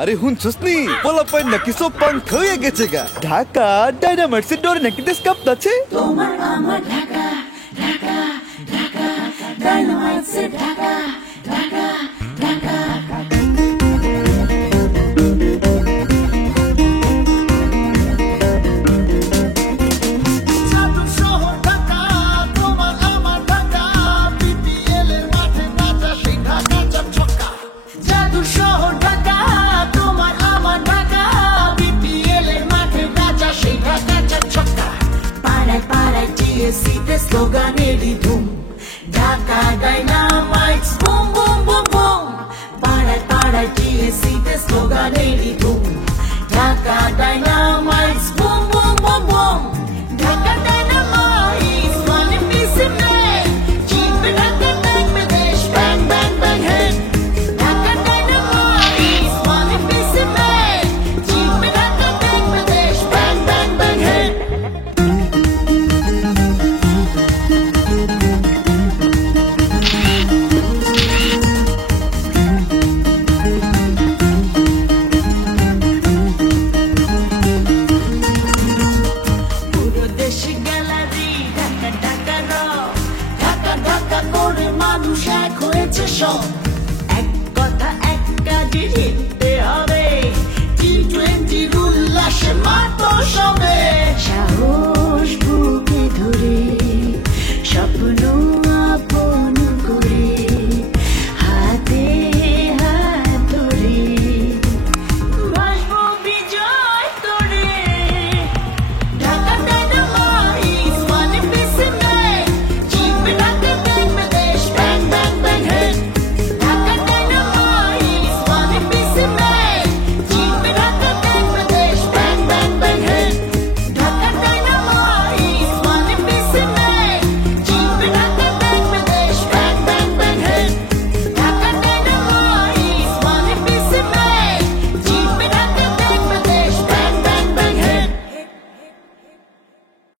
আরে হুনছসনি পোলাপাইন নাকি সব পাঙ্ক হয়ে গেছে গা। ঢাকা ডাইনামাইটসের ডরে নাকি দেশ কাঁপতাছে। তোমার আমার ঢাকা ঢাকা ঢাকা ডাইনামাইটসের ঢাকা ঢাকা ঢাকা সিতে স্লোগানেরই ধুম Dhaka dynamites boom boom boom boom পাড়ায় পাড়ায় টিএসসিতে স্লোগানেরই ধুম Dhaka dynamites boom boom boom boom Dhaka dynamites মানে পিসে মেন জিতবে ঢাকা দেখবে দেশ bang bang bang head Dhaka dynamites মানে পিসে মেন জিতবে ঢাকা দেখবে দেশ ব্যাং ব্যাং ব্যাং হেড মানুষ এক হয়েছে সব